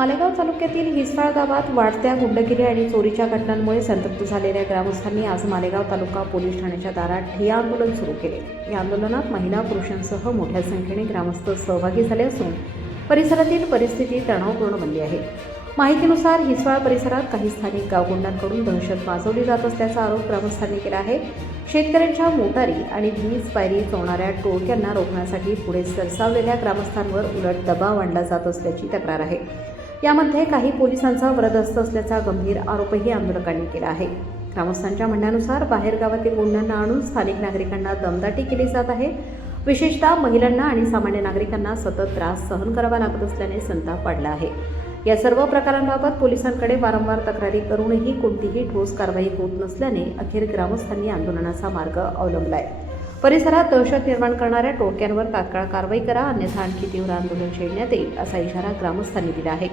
मालेगाव तालुक्यातील हिसफाळ गावात वाढत्या गुंडगिरी आणि चोरीच्या घटनांमुळे संतप्त झालेल्या ग्रामस्थांनी आज मालेगाव तालुका पोलीस ठाण्याच्या दारात ठिय्या आंदोलन सुरू केले। या आंदोलनात महिला पुरुषांसह मोठ्या संख्येने ग्रामस्थ सहभागी झाले असून परिसरातील परिस्थिती तणावपूर्ण बनली आहे। माहितीनुसार हिसफाळ परिसरात काही स्थानिक गावगुंडांकडून दहशत माजवली जात असल्याचा आरोप ग्रामस्थांनी केला आहे। शेतकऱ्यांच्या मोटारी आणि वीज पायरी चोरणाऱ्या टोळक्यांना रोखण्यासाठी पुढे सरसावलेल्या ग्रामस्थांवर उलट दबाव आणला जात असल्याची तक्रार आहे। यामध्ये काही पोलिसांचा वरदहस्त असल्याचा गंभीर आरोपही आंदोलकांनी केला आहे। ग्रामस्थांच्या म्हणण्यानुसार बाहेरगावातील गुंडांना आणून स्थानिक नागरिकांना दमदाटी केली जात आहे। विशेषतः महिलांना आणि सामान्य नागरिकांना सतत त्रास सहन करावा लागत असल्याने संताप वाढला आहे। या सर्व प्रकारांबाबत पोलिसांकडे वारंवार तक्रारी करूनही कोणतीही ठोस कारवाई होत नसल्याने अखेर ग्रामस्थांनी आंदोलनाचा मार्ग अवलंबलाय। परिसरात दहशत निर्माण करणाऱ्या टोळक्यांवर तात्काळ कारवाई करा, अन्यथा आणखी तीव्र आंदोलन छेडण्यात येईल असा इशारा ग्रामस्थांनी दिला आहे।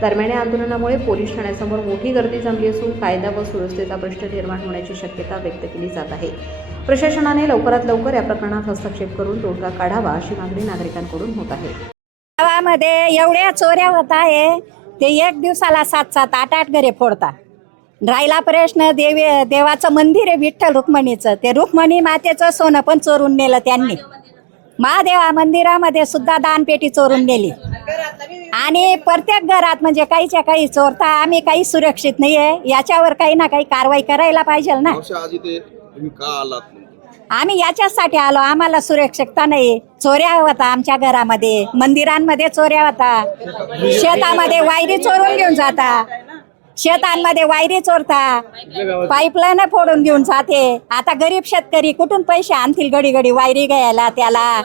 दरम्यान या आंदोलनामुळे पोलीस ठाण्यासमोर मोठी गर्दी जमली असून कायदा व सुव्यवस्थेचा प्रश्न निर्माण होण्याची शक्यता व्यक्त केली जात आहे। प्रशासनाने लवकरात लवकर या प्रकरणात हस्तक्षेप करून तोडगा काढावा अशी मागणी नागरिकांकडून होत आहे। गावामध्ये एवढ्या चोऱ्या होत आहे, ते एक दिवसाला 7-7, 8-8 घरे फोडतात। राहिला प्रश्न देवाचं मंदिर आहे विठ्ठल रुक्मिणीचं, ते रुक्मिणी मातेचं सोनं पण चोरून नेलं त्यांनी। महादेवा मंदिरामध्ये सुद्धा दानपेटी चोरून नेली आणि प्रत्येक घरात म्हणजे काहीच्या काही चोरता। आम्ही काही सुरक्षित नाही आहे, याच्यावर काही ना काही कारवाई करायला पाहिजे ना। आम्ही याच्यासाठी आलो, आम्हाला सुरक्षितता नाही। चोऱ्या होता आमच्या घरामध्ये, मंदिरांमध्ये चोऱ्या होता, शेतामध्ये वायरी चोरून घेऊन जाता, शेतांमध्ये वायरी चोरता, पाईपलाईन फोडून घेऊन जाते। आता गरीब शेतकरी कुठून पैसे आणतील घडी घडी वायरी घ्यायला? त्याला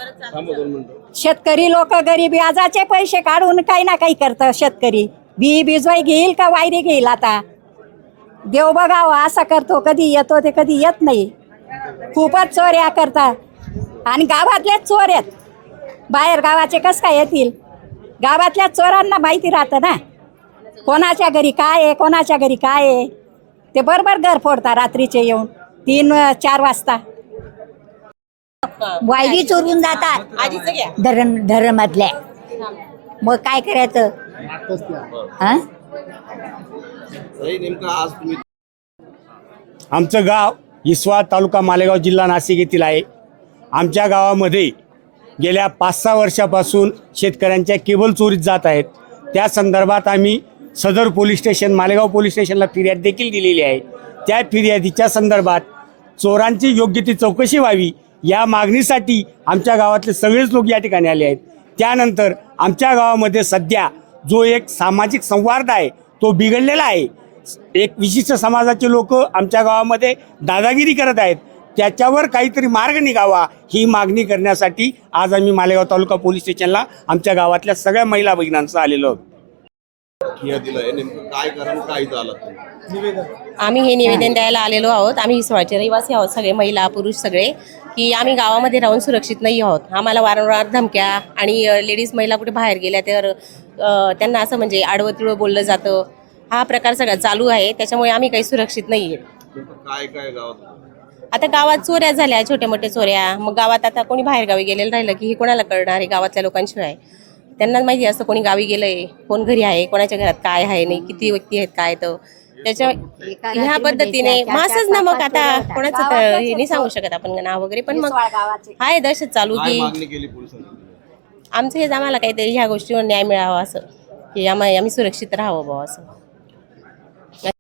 शेतकरी लोक गरीब व्याजाचे पैसे काढून काही ना काही करतं। शेतकरी बिजवाई घेईल का वायरी घेईल? आता देव बघावं असं करतो, कधी येतो ते कधी येत नाही। खूपच चोऱ्या करतात आणि गावातलेच चोर आहेत, बाहेर गावाचे कस काय येतील? गावातल्या चोरांना माहिती राहतं ना कोणाच्या घरी काय आहे, कोणाच्या घरी काय आहे। ते बरोबर घर फोडतात रात्रीचे येऊन 3-4 वाजता। वायरी चोरून जातात धरणातल्या, मग काय करायचं? आमचं गाव हिसफाळ तालुका मालेगाव जिल्हा नाशिक येथील आहे। आमच्या गावामध्ये गेल्या 5-6 वर्षापासून शेतकऱ्यांच्या केबल चोरीत जात आहेत। त्या संदर्भात आम्ही सदर पोलीस स्टेशन मालेगाव पोलीस स्टेशनला फिर्याद देखील दिलेली आहे। त्या फिर्यादीच्या संदर्भात चोरांची योग्य ती चौकशी व्हावी या मागणीसाठी आमच्या गावातले सगळेच लोक या ठिकाणी आले आहेत। त्यानंतर आमच्या गावामध्ये सध्या जो एक सामाजिक संवाद आहे तो बिघडलेला आहे। एक विशिष्ट समाजाचे लोक आमच्या गावामध्ये दादागिरी करत आहेत, त्याच्यावर काहीतरी मार्ग निघावा ही मागणी करण्यासाठी आज आम्ही मालेगाव तालुका पोलीस स्टेशनला आमच्या गावातल्या सगळ्या महिला भगिनींसह आलेलो आहोत। आम्ही हे निवेदन द्यायला आलेलो आहोत। आम्ही हिसफाळचे रहिवासी आहोत, सगळे महिला पुरुष सगळे, की आम्ही गावामध्ये राहून सुरक्षित नाही आहोत। आम्हाला वारंवार धमक्या आणि लेडीज महिला कुठे बाहेर गेल्या तर त्यांना असं म्हणजे आडवं तिळवं बोललं जातं। हा प्रकार सगळा चालू आहे, त्याच्यामुळे आम्ही काही सुरक्षित नाही आहे। आता गावात चोऱ्या झाल्या, छोट्या मोठ्या चोऱ्या। मग गावात आता कोणी बाहेर गावी गेलेलं राहिलं की हे कोणाला कळणार आहे? गावातल्या लोकांशिवाय त्यांना माहिती असतं कोणी गावी गेलंय, कोण घरी आहे, कोणाच्या घरात काय आहे, नाही किती व्यक्ती आहेत काय। तर त्याच्या ह्या पद्धतीने मासच ना, मग आता कोणाचं हे नाही सांगू शकत आपण नाव वगैरे, पण मग हाय दहशत चालू की आमचं हेच आम्हाला काहीतरी ह्या गोष्टीवर न्याय मिळावा, असं की आम्ही सुरक्षित राहावं बुवा असं।